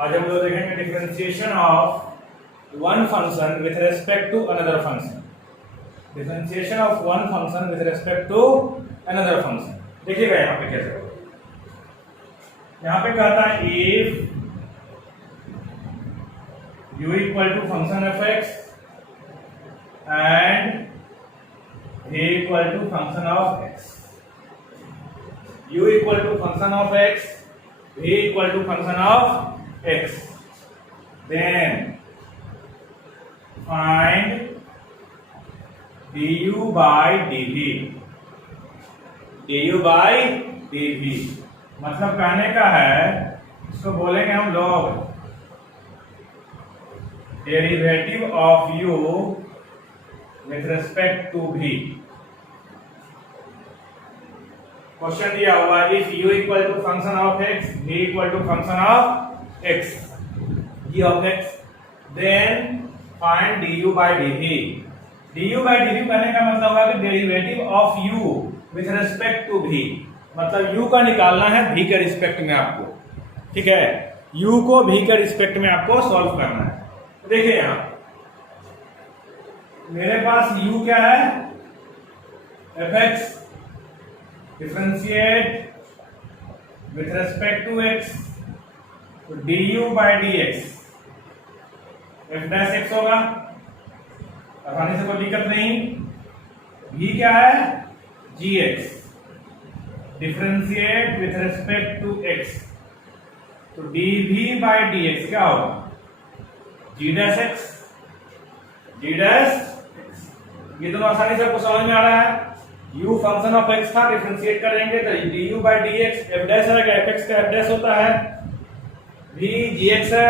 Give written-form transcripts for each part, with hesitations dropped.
आज हम लोग देखेंगे differentiation of one function with respect to another function. Differentiation of one function with respect to another function. देखिएगा यहाँ पे कैसे होगा। यहाँ पे कहता है if u equal to function f x and v equal to function of x, u equal to function of x, v equal to function of x, then find du by dv, du by dv मतलब कहने का है, इसको बोलेंगे हम लोग derivative of u with respect to v। Question दिया हुआ if u equal to function of x, v equal to function of x, g of x, then find du by dv। du by dv कहने का मतलब हुआ कि derivative of u with respect to v, मतलब u का निकालना है v के रिस्पेक्ट में आपको, ठीक है। u को v के रिस्पेक्ट में आपको सॉल्व करना है। तो देखिए यहां मेरे पास u क्या है, fx differentiate with respect to x, तो du by dx f dash x होगा, आसानी से कोई दिक्कत नहीं। v क्या है, gx differentiate with respect to x, तो dv by dx क्या होगा, g dash x, g dash x। ये दोनों आसानी से आपको समझ में आ रहा है। u फंक्शन ऑफ x था, डिफरेंशिएट करेंगे तो du by dx f dash रहेगा, fx का f डैश होता है, v gx है,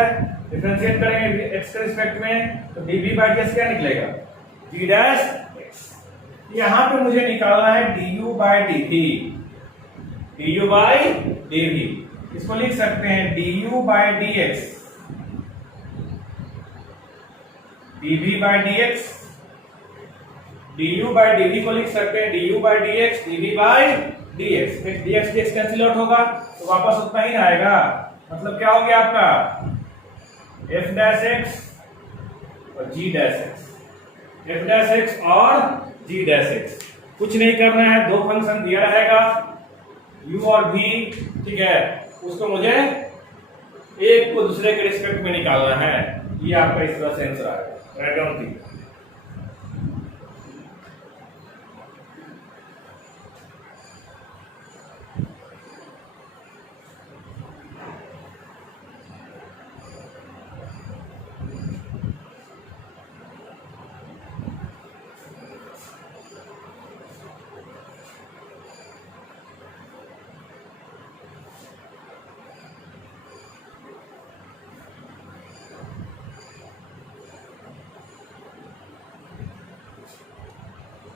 डिफरेंशिएट करेंगे x के रिस्पेक्ट में तो dv by dx क्या निकलेगा, g डैश x। यहां पे मुझे निकालना है du by dv, du by dv, इसको लिख सकते हैं du by dx, dv by dx, du by dv को लिख सकते हैं du by dx, dv by dx, dx dx cancel out होगा तो वापस उतना ही आएगा। मतलब क्या हो गया आपका f डैश x और g dash x, f dash x और g डैश x। कुछ नहीं करना है, दो फंक्शन दिया रहेगा u और v, ठीक है, उसको मुझे एक को दूसरे के रिस्पेक्ट में निकालना है। ये आपका इस तरह से आंसर आएगा। राइट डाउन थी।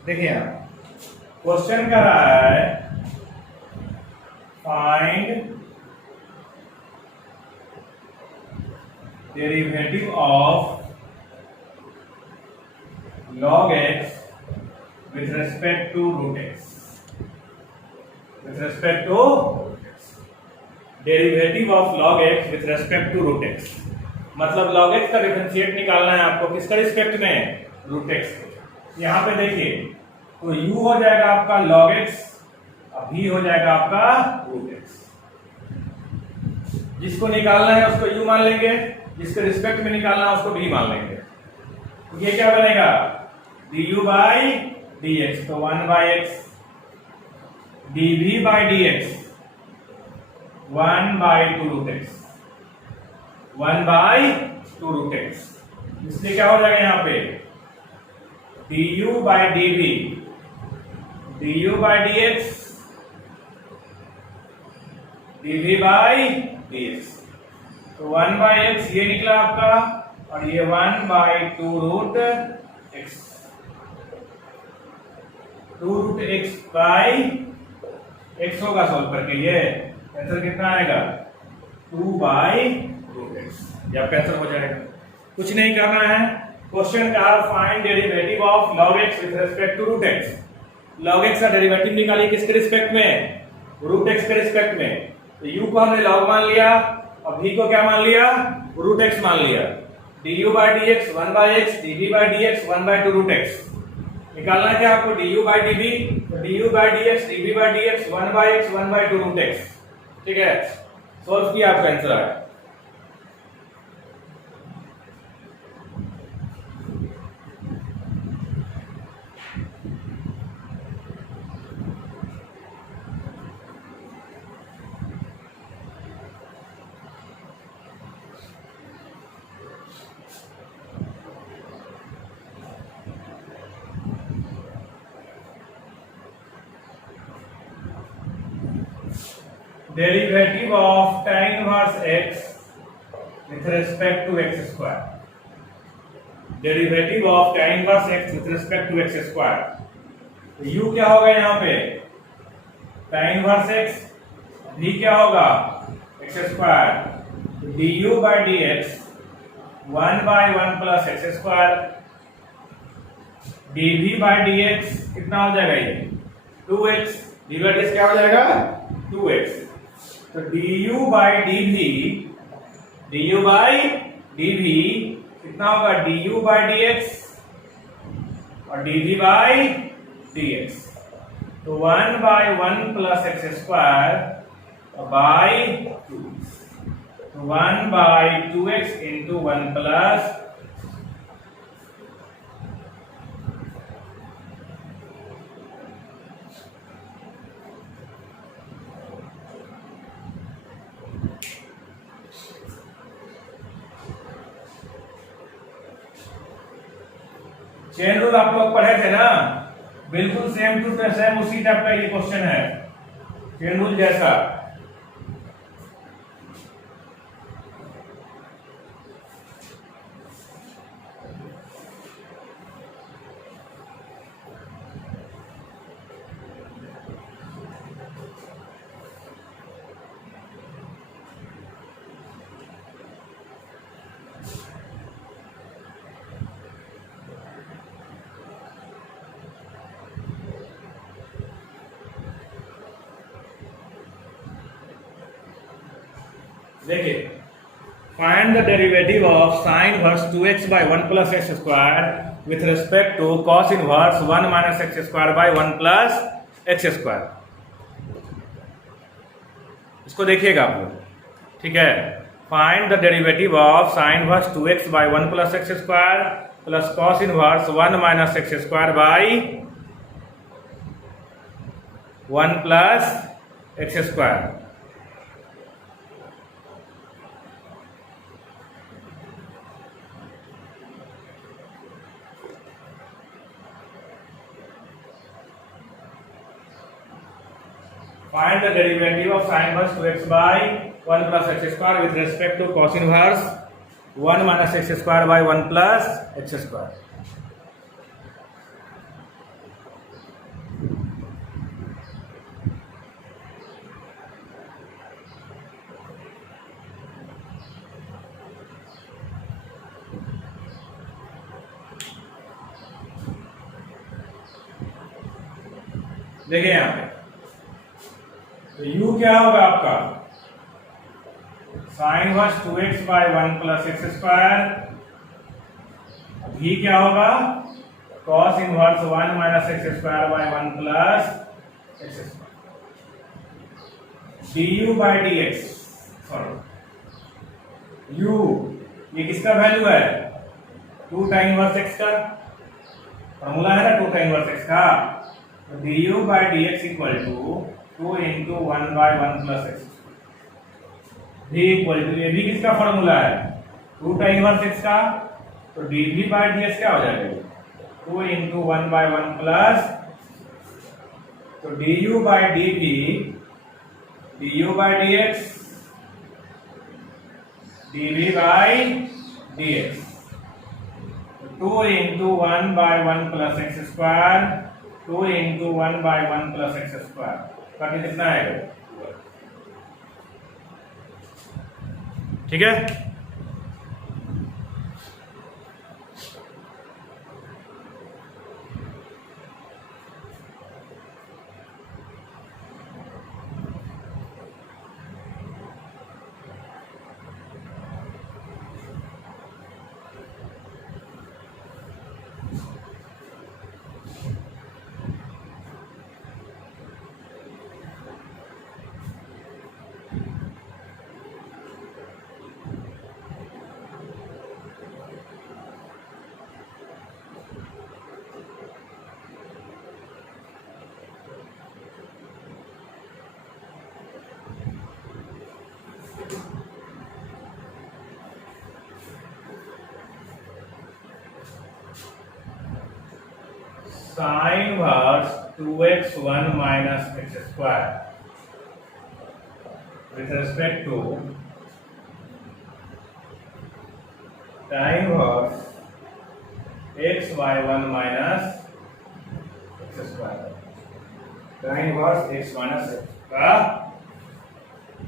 देखिए क्वेश्चन कर रहा है find derivative of log x with respect to root x, with respect to derivative of log x with respect to root x, मतलब log x का डिफरेंशिएट निकालना है आपको किसका रिस्पेक्ट में, रूट x। यहां पे देखिए तो u हो जाएगा आपका log x और v हो जाएगा आपका रूट x। जिसको निकालना है उसको u मान लेंगे, जिसके रिस्पेक्ट में निकालना है उसको v मान लेंगे। तो ये क्या बनेगा du by dx, तो 1 by x, dv by dx 1 by 2 root x, 1 by 2 root x। इसलिए क्या हो जाएगा यहाँ पे du by dv, du by dx, dv by dx, तो 1 by x ये निकला आपका और ये 1 by 2 root x, 2 root x by x होगा सॉल्व करके, ये आंसर कितना आएगा 2 by root x, ये आपका आंसर हो जाएगा। कुछ नहीं करना है। क्वेश्चन का find derivative of log x with respect to root x। log x का डेरिवेटिव निकालिए किसके रिस्पेक्ट में, रूट x के रिस्पेक्ट में। तो u को हमने log मान लिया और v को क्या मान लिया, रूट x मान लिया। du by dx 1 by x, dv by dx 1 by 2 root x। निकालना है क्या आपको, du by dv, तो du by dx, dv by dx 1 by x 1 by 2 root x। ठीक है, सॉल्व किया, आपका आंसर आया। Derivative of tan inverse x with respect to x square. Derivative of tan inverse x with respect to x square. तो u क्या होगा यहाँ पे, tan inverse x, v क्या होगा, x square, du by dx 1 by 1 plus x square, dv by dx कितना हो जाएगा ये 2x, dv by dx क्या हो जाएगा 2x। तो du by dv कितना होगा, du by dx और dv by dx। तो 1 by 1 plus x square by 2, तो 1 by 2x into 1 plus chain rule आप लोग पढ़े थे ना, बिल्कुल सेम टू सेम उसी टाइप का ये क्वेश्चन है, चेन रूल जैसा। देखिए, find the derivative of sine inverse 2x by 1 plus x square with respect to cos inverse 1 minus x square by 1 plus x square। इसको देखिएगा आप लोग, ठीक है। Find the derivative of sine inverse 2x by 1 plus x square plus cos inverse 1 minus x square by 1 plus x square। Find the derivative of sin inverse 2x by 1 plus x square with respect to cos inverse 1 minus x square by 1 plus x square। देखिए यहाँ पे, तो u क्या होगा आपका, sign inverse 2x by 1 plus x square, v क्या होगा cos inverse 1 minus x square by 1 plus x square. du by dx, sorry u ये किसका वैल्यू है, 2 tan इनवर्स x का फॉर्मूला है ना, 2 tan इनवर्स x का। तो du by dx equal to 2 into 1 by 1 plus x, v equal to, ये भी किसका फॉर्मूला है 2 tan इनवर्स x का, तो dv by dx क्या हो जाएगा 2 into 1 by 1 plus, तो du by dv, du by dx, dv by dx, 2 into 1 by 1 plus x square, 2 into 1 by 1 plus x square, काटे कितना आएगा, ठीक है। Sine inverse 2x1 minus x square with respect to tan inverse x by 1 minus x square, tan inverse x minus x का।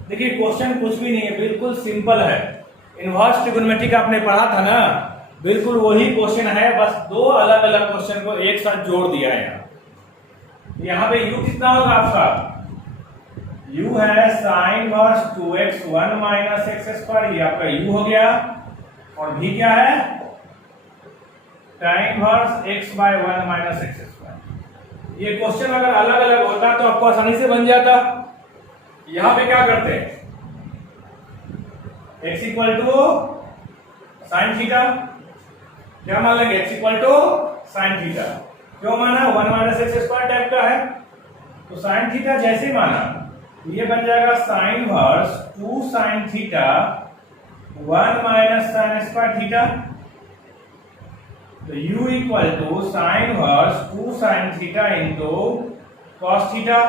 देखिए question कुछ भी नहीं है, बिल्कुल सिंपल है। इनवर्स ट्रिगोनोमेट्री आपने पढ़ा था ना, बिल्कुल वही क्वेश्चन है, बस दो अलग अलग क्वेश्चन को एक साथ जोड़ दिया है। यहाँ पे u कितना होगा आपका, u है sine inverse 2x1 minus x square, ये आपका u हो गया, और v क्या है tan inverse x by 1 minus x square. ये क्वेश्चन अगर अलग अलग होता तो आपको आसानी से बन जाता। यहां पे क्या करते हैं, x equal to sine theta, क्या मान लेंगे, x equal to sine theta. क्यों माना, 1 माइनस एक्स स्क्वायर टाइप का है, तो साइन थीटा जैसे माना ये बन जाएगा sine inverse 2 sine theta 1 minus sine square theta. तो u equal to sine inverse 2 sine theta into cos theta.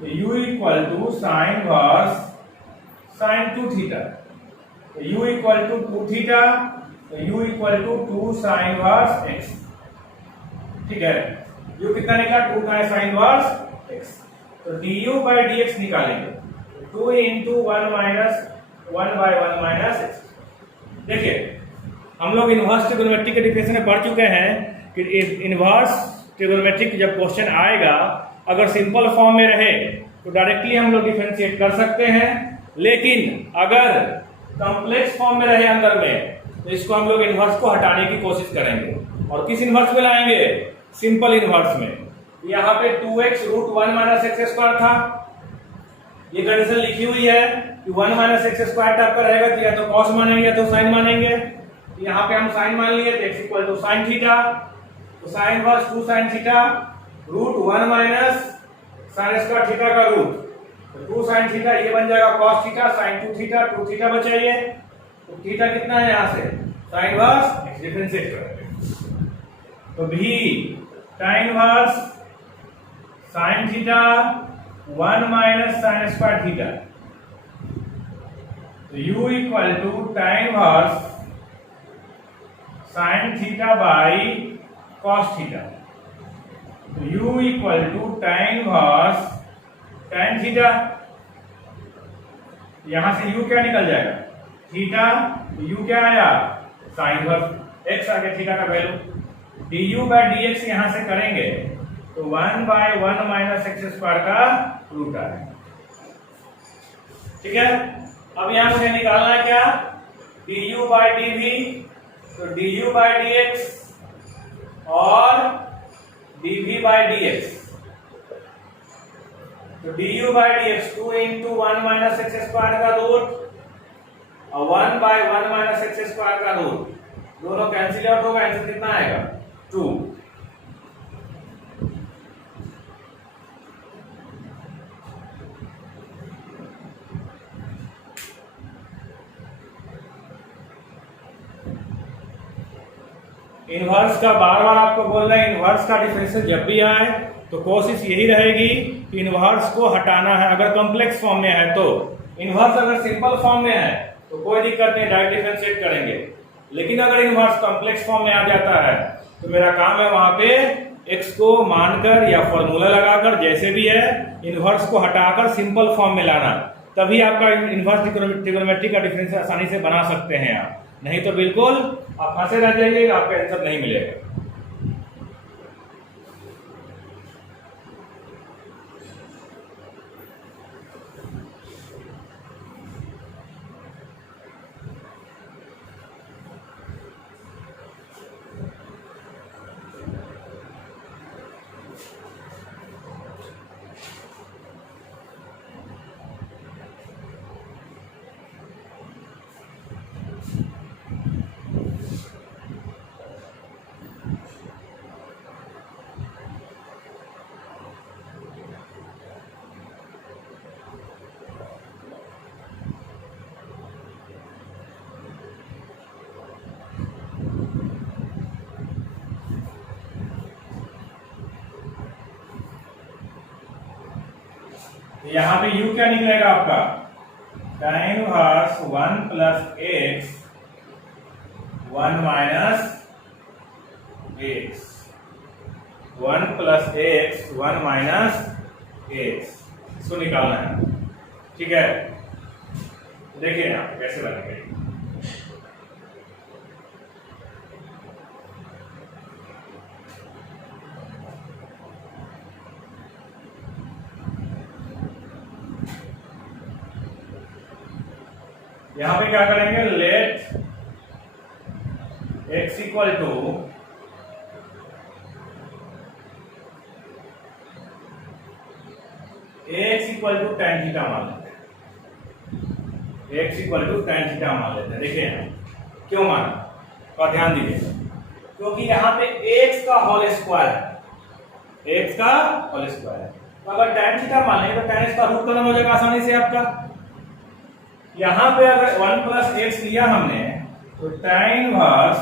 तो u equal to sine inverse sine 2 theta. तो u इक्वल टू 2 थीटा, तो u equal to 2 sine inverse x। ठीक है, u कितना निकला, 2 का sine inverse x। तो du by dx निकालेंगे, 2 into 1 minus 1 by 1 minus x। देखिए हम लोग इनवर्स ट्रिगोनोमेट्री के डिफिनेशन में पढ़ चुके हैं कि इनवर्स ट्रिगोनोमेट्री जब क्वेश्चन आएगा अगर सिंपल फॉर्म में रहे तो डायरेक्टली हम लोग डिफरेंशिएट कर सकते हैं, लेकिन अगर कॉम्प्लेक्स फॉर्म में रहे अंदर में तो इसको हम लोग इनवर्स को हटाने की कोशिश करेंगे। और किस इनवर्स में लाएंगे, सिंपल इनवर्स में। यहाँ पे 2x root 1 minus x square था, ये कंडीशन लिखी हुई है कि 1 माइनस एक्स स्क्वायर टाइप का रहेगा, या तो कॉस मानेंगे या तो साइन मानेंगे। यहाँ पे हम साइन मान लिए, तो x equal to sine theta, तो sine inverse 2 sine theta root 1 minus sine square theta का रूट, तो 2 साइन थीटा ये बन जाएगा cos theta, sine 2 theta, 2 theta बचाइए, तो थीटा कितना है यहाँ से साइन इनवर्स x डिफरेंशिएट करेंगे। तो भी tan inverse sine theta 1 minus sine square theta, तो u equal to tan inverse sine theta by cos theta. तो u equal to tan inverse tan theta, यहां से u क्या निकल जाएगा थीटा, u क्या आया साइन इनवर्स x आ गया थीटा का वैल्यू। du बाय dx यहां से करेंगे तो 1 बाय 1 माइनस एक्स स्क्वायर का रूट आ गया। ठीक है, अब यहां मुझे निकालना है क्या, du बाय dv, तो du बाय dx और dv बाय dx। तो du by dx 2 into 1 minus x square का रूट और 1 बाय 1 माइनस एक्स स्क्वायर का रूट, दोनों कैंसिल आउट होगा, आंसर कितना आएगा 2। इनवर्स का बार बार आपको बोल रहे हैं, इनवर्स का डिफरेंशियल जब भी आए तो कोशिश यही रहेगी कि इनवर्स को हटाना है अगर कॉम्प्लेक्स फॉर्म में है तो। इनवर्स अगर सिंपल फॉर्म में है तो कोई दिक्कत नहीं, डायरेक्ट डिफरेंशिएट करेंगे। लेकिन अगर इनवर्स कॉम्प्लेक्स फॉर्म में आ जाता है तो मेरा काम है वहां पे x को मानकर या फॉर्मूला लगाकर जैसे भी है इनवर्स को हटाकर सिंपल फॉर्म में लाना, तभी आपका इनवर्स ट्रिगोनोमेट्री का डिफरेंशियल आसानी से बना सकते हैं आप। नहीं तो बिल्कुल आप फंसे रह जाइएगा, आपका आंसर नहीं मिलेगा। यहाँ पे u क्या निकलेगा आपका, tan inverse 1 plus x 1 minus x, 1 plus x 1 minus x, इसको निकालना है। ठीक है, देखिए यहाँ पे कैसे बनेगा। यहां पे क्या करेंगे, let x equal to tan theta मान लेते हैं, x equal to tan theta मान लेते हैं। देखिए क्यों माना, तो ध्यान दीजिए, क्योंकि यहाँ पे x का होल स्क्वायर है, x का होल स्क्वायर है, तो अगर tan थीटा मान लेंगे तो tan इसका रूट खत्म हो जाएगा आसानी से आपका। यहां पे अगर 1 प्लस एक्स लिया हमने तो tan इनवर्स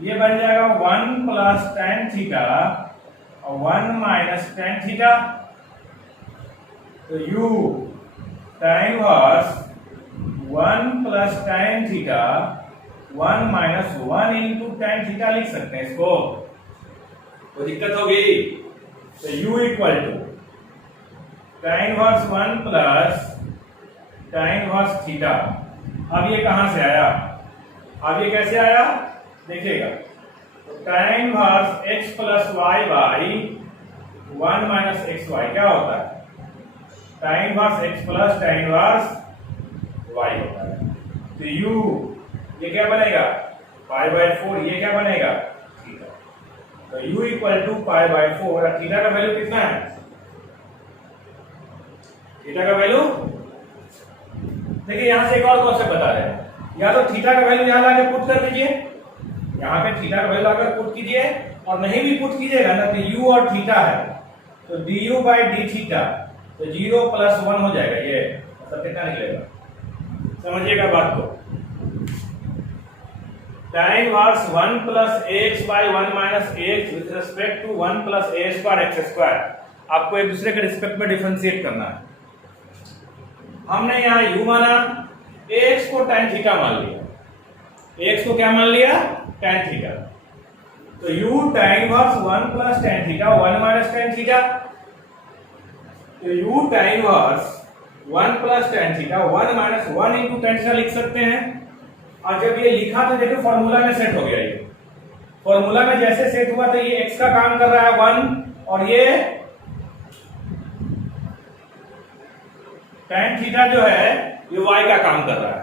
ये बन जाएगा 1 प्लस tan थीटा और 1 माइनस tan थीटा, तो u tan inverse 1 plus tan theta 1 minus 1 into tan theta लिख सकते हैं इसको, तो दिक्कत होगी। तो u equal to tan inverse 1 plus tan inverse theta. अब ये कहां से आया, अब ये कैसे आया देखिएगा, तो tan inverse x plus y by 1 minus x y क्या होता है, tan inverse x plus tan inverse y होता है। तो u ये क्या बनेगा, पाई बाई 4, ये क्या बनेगा थीटा, तो u equal to pi by 4। और थीटा का वैल्यू कितना है, थीटा का वैल्यू देखिए यहां से एक और कॉन्सेप्ट बता रहे हैं, या तो थीटा का वैल्यू यहां लाके पुट कर दीजिए, यहां पे थीटा का वैल्यू लाकर पुट कीजिए, और नहीं भी पुट कीजिएगा ना तो u और थीटा है तो du बाई डी थीटा, तो 0 प्लस 1 हो जाएगा, ये मतलब कितना निकलेगा, समझिएगा बात को। tan inverse 1 plus x by 1 minus x with respect to 1 plus a square x square, आपको एक दूसरे के रिस्पेक्ट में डिफरेंशिएट करना है। हमने यहाँ u माना, x को tan थीटा मान लिया, x को क्या मान लिया tan थीटा, तो u tan inverse 1 plus tan theta 1 minus tan theta, तो u tan inverse 1 plus tan theta 1 minus 1 into tan theta लिख सकते हैं। और जब ये लिखा तो देखो फॉर्मूला में सेट हो गया, ये फॉर्मूला में जैसे सेट हुआ तो ये x का काम कर रहा है 1 और ये tan थीटा जो है ये y का काम कर रहा है,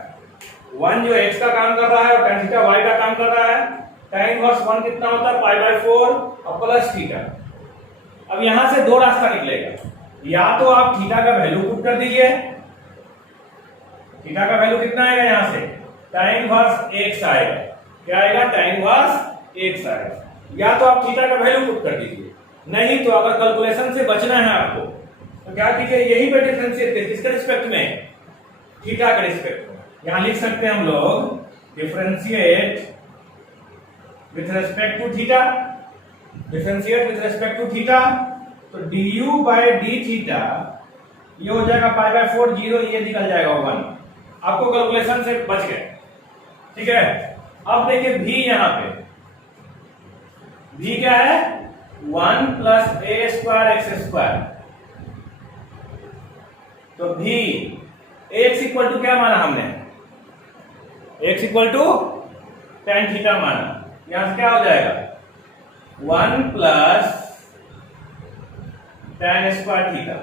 1 जो x का काम कर रहा है और tan थीटा y का काम कर रहा है। tan इनवर्स 1 कितना होता है पाई बाई 4 और प्लस थीटा। अब यहां से दो रास्ता निकलेगा, या तो आप थीटा का वैल्यू पुट कर दीजिए, थीटा का वैल्यू कितना आएगा यहां से tan इनवर्स x आएगा, क्या आएगा tan इनवर्स x आएगा, या तो आप थीटा का वैल्यू पुट कर दीजिए, नहीं तो अगर कैलकुलेशन से बचना है आपको तो क्या कीजिए, यही पे डिफरेंशिएट करिए, किसके रिस्पेक्ट में, थीटा के रिस्पेक्ट में। यहां लिख सकते हैं हम लोग differentiate with respect to theta, differentiate with respect to theta, तो du बाई डी थीटा ये हो जाएगा पाई बाई 4 0, ये निकल जाएगा 1, आपको कैलकुलेशन से बच गए। ठीक है, अब देखिए v, यहां पे v क्या है 1 plus a square x square, तो v x इक्वल टू क्या माना हमने, x equal to tan theta माना, यहां से क्या हो जाएगा 1 plus tan square theta,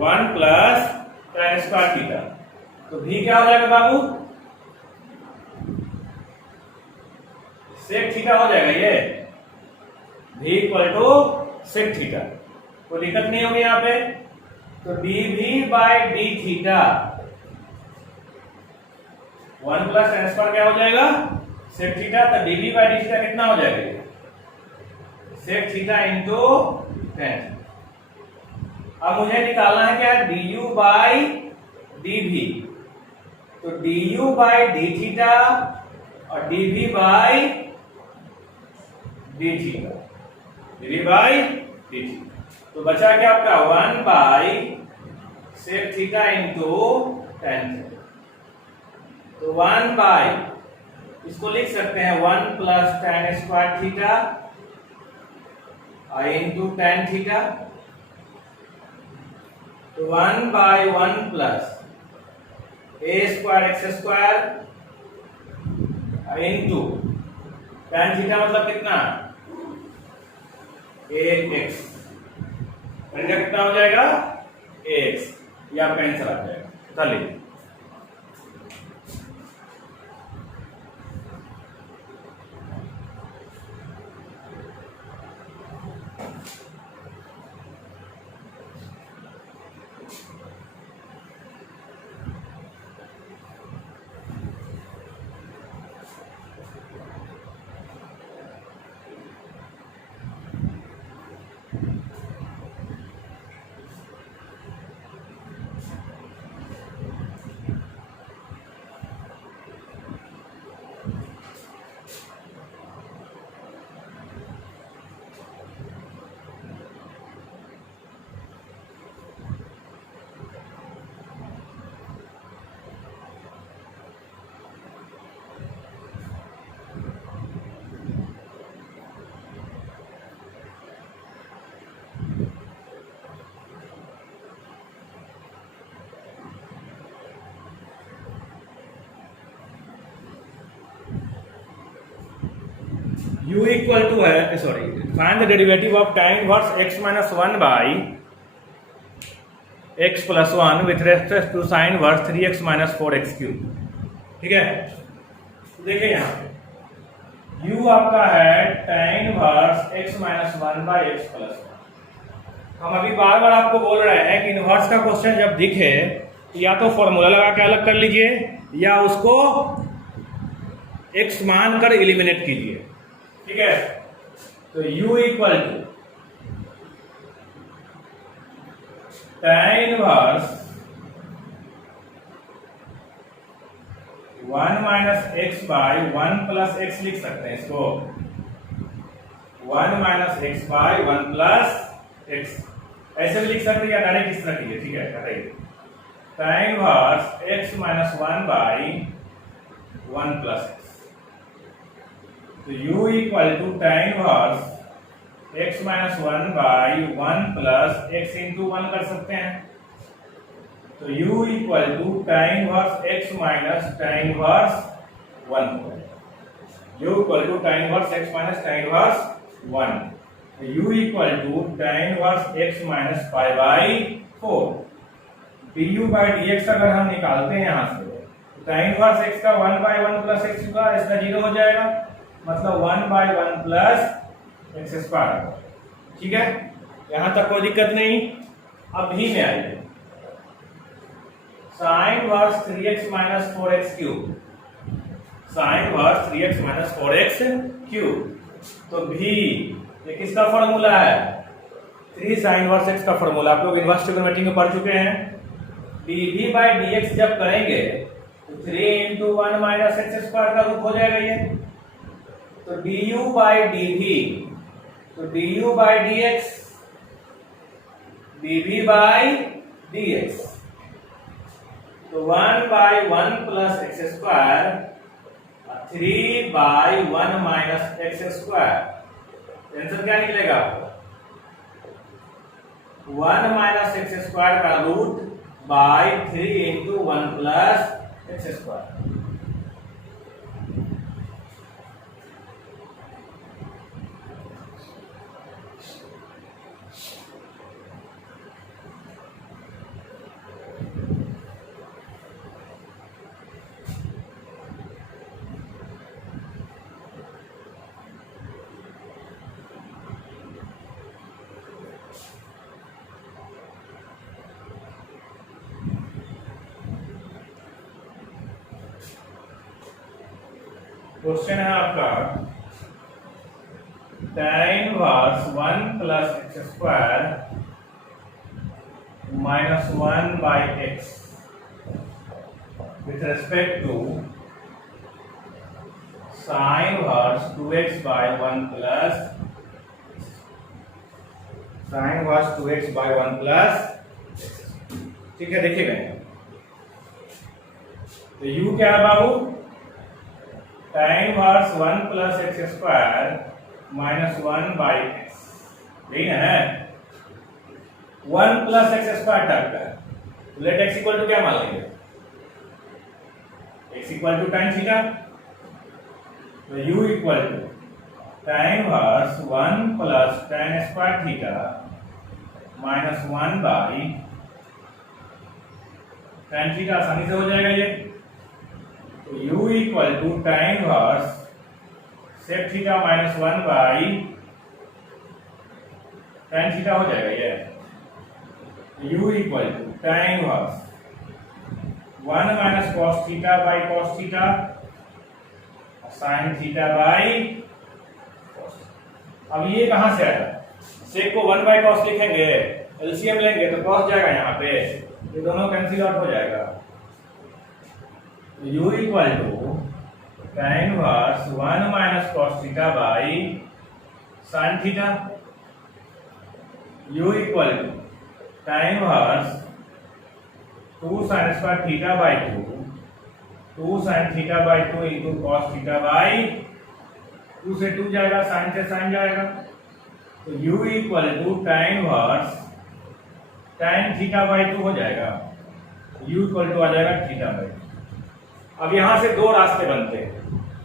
1 plus tan square theta, तो v क्या हो जाएगा बाबू सेक थीटा हो जाएगा, ये v equal to sec theta, कोई दिक्कत नहीं होगी यहां पे। तो dv by d theta 1 plus tan square क्या हो जाएगा सेक थीटा, तो dv बाई डी थीटा कितना हो जाएगा सेक थीटा इंटू tan। अब मुझे निकालना है क्या du बाई dv, तो du बाई डी थीटा और dv by d theta, dv by d theta, तो बचा क्या आपका 1 by sec theta into tan theta. तो 1 बाई, इसको लिख सकते हैं 1 plus tan square theta into tan theta. तो 1 by 1 plus a square x square into tan theta मतलब कितना, ए एक्स, कितना हो जाएगा ए एक्स, ये आपका आंसर आ जाएगा। चलिए u इक्वल टू है, sorry, find the derivative of tan inverse x minus 1 by x plus 1 with respect to sine inverse 3x minus 4x cube. ठीक है, देखिए यहाँ पे u आपका है tan inverse x minus 1 by x plus 1। हम अभी बार बार आपको बोल रहे हैं कि इनवर्स का क्वेश्चन जब दिखे तो या तो फॉर्मूला लगा के अलग कर लीजिए या उसको x मान कर एलिमिनेट कीजिए। ठीक है, तो u equal to tan inverse 1 minus x by 1 plus x लिख सकते हैं इसको, 1 minus x by 1 plus x, ऐसे भी लिख सकते हैं या डायरेक्ट इस तरह कीजिए। ठीक है, बताइए tan inverse x minus 1 by 1 plus x. तो u equal to tan inverse x minus 1 by 1 plus x into 1 कर सकते हैं। तो u equal to tan inverse x minus tan inverse 1 हो गया। u equal to tan inverse x minus tan inverse 1। तो u equal to tan inverse x minus pi by 4। du by dx अगर हम निकालते हैं यहाँ से तो tan इनवर्स x का 1 बाई 1 प्लस एक्स का इसका 0 हो जाएगा, मतलब 1 बाई 1 प्लस एक्स स्क्वायर। ठीक है, यहां तक कोई दिक्कत नहीं। अब भी में आइए sine inverse 3x minus 4x cube, sine inverse 3x minus 4x cube. तो भी ये किसका फॉर्मूला है, 3 साइन वर्स x का फॉर्मूला आप लोग इनवर्स ट्रिग्नोमेट्री में पढ़ चुके हैं। dv बाई dx जब करेंगे तो 3 इंटू 1 माइनस एक्स स्क्वायर का रूप हो जाएगा ये। तो du बाई dv, तो du by dx, dv by dx, तो 1 by 1 plus x square 3 by 1 minus x square. Answer क्या निकलेगा आपको, 1 माइनस एक्स स्क्वायर का root by 3 into 1 plus x square. Question है आपका tan inverse 1 plus x square minus 1 by x with respect to sine inverse 2x by 1 plus sine inverse 2x by 1 plus, ठीक है देखिएगा। तो u क्या है बाबू, tan inverse 1 plus x square minus 1 by x, यही है 1 प्लस एक्स स्क्वायर टाइप का है। तो लेट x इक्वल टू क्या मान लेंगे, x equal to tan theta. तो u equal to tan inverse 1 plus tan square theta minus 1 by tan theta, आसानी से हो जाएगा ये। तो u equal to tan inverse sec theta minus 1 by tan theta हो जाएगा ये। u equal to tan inverse 1 minus cos theta by cos theta sin theta by cos। अब ये कहां से आया, sec को 1 बाई cos लिखेंगे, एलसीएम लेंगे तो cos जाएगा यहाँ पे, ये दोनों कैंसिल आउट हो जाएगा। u equal to tan inverse 1 minus cos theta by sin theta, u equal to tan inverse 2 sin square theta by 2 sin theta by 2 into cos theta by 2 से 2 जाएगा, sin से sin जाएगा। तो u equal to tan inverse tan theta by 2 हो जाएगा, u equal to आ जाएगा theta by 2। अब यहां से दो रास्ते बनते हैं,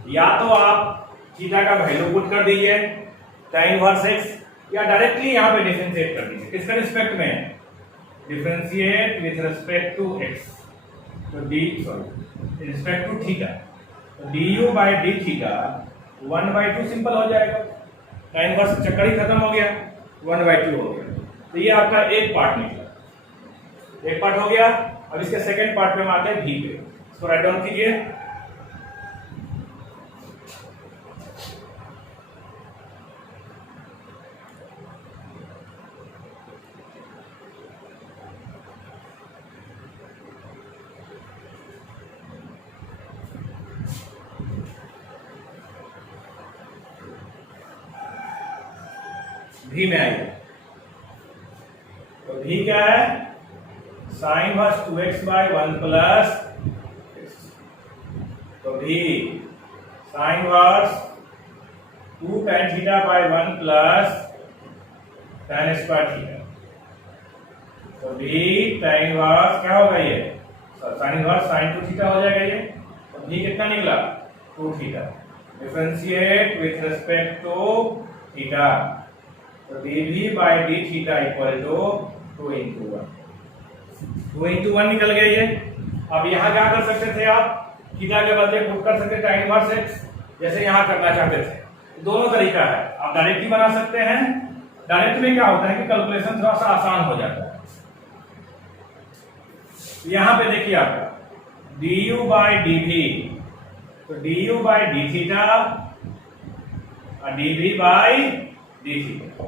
या तो आप थीटा का वैल्यू पुट कर दीजिए tan इनवर्स x, या डायरेक्टली यहां पे डिफरेंशिएट कर दीजिए। किसके रिस्पेक्ट में, differentiate with respect to x। तो रिस्पेक्ट टू थीटा, तो du by d theta 1/2 simple हो जाएगा, tan इनवर्स चक्कर ही खत्म हो गया, 1/2 हो गया। तो ये आपका एक पार्ट निकला, एक पार्ट हो गया। अब इसके सेकंड पार्ट में हम आते हैं भी पे, इसको राइट डाउन कीजिए। भी में आइए, तो भी क्या है, sign inverse 2x by 1 plus, तो भी sign inverse 2 tan theta by 1 plus tan square theta. तो भी tan इनवर्स क्या होगा ये, साइन इनवर्स sin 2 थीटा हो जाएगा ये। तो भी कितना निकला, 2 theta. Differentiate with respect to theta, तो dv by d theta equal to 2 into 1 निकल गया ये। अब यहाँ क्या कर सकते थे आप, थीटा के बदले पुट कर सकते tan इनवर्स x, जैसे यहाँ करना चाहते थे। दोनों तरीका है, आप डायरेक्ट भी बना सकते हैं। डायरेक्ट में क्या होता है कि कैलकुलेशन थोड़ा सा आसान हो जाता है। यहाँ पे देखिए आपका du बाई dv, तो du बाई डी थीटा और dv बाई डी थीटा।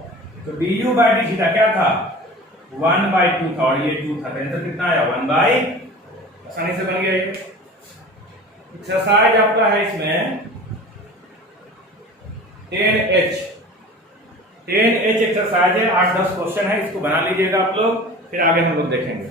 तो du बाई डी थीटा क्या था, 1/2 था, और ये 2 था, आंसर कितना आया 1/, आसानी से बन गया ये। एक्सरसाइज आपका है इसमें 10H एक्सरसाइज है, 8-10 क्वेश्चन है, इसको बना लीजिएगा आप लोग, फिर आगे हम लोग देखेंगे।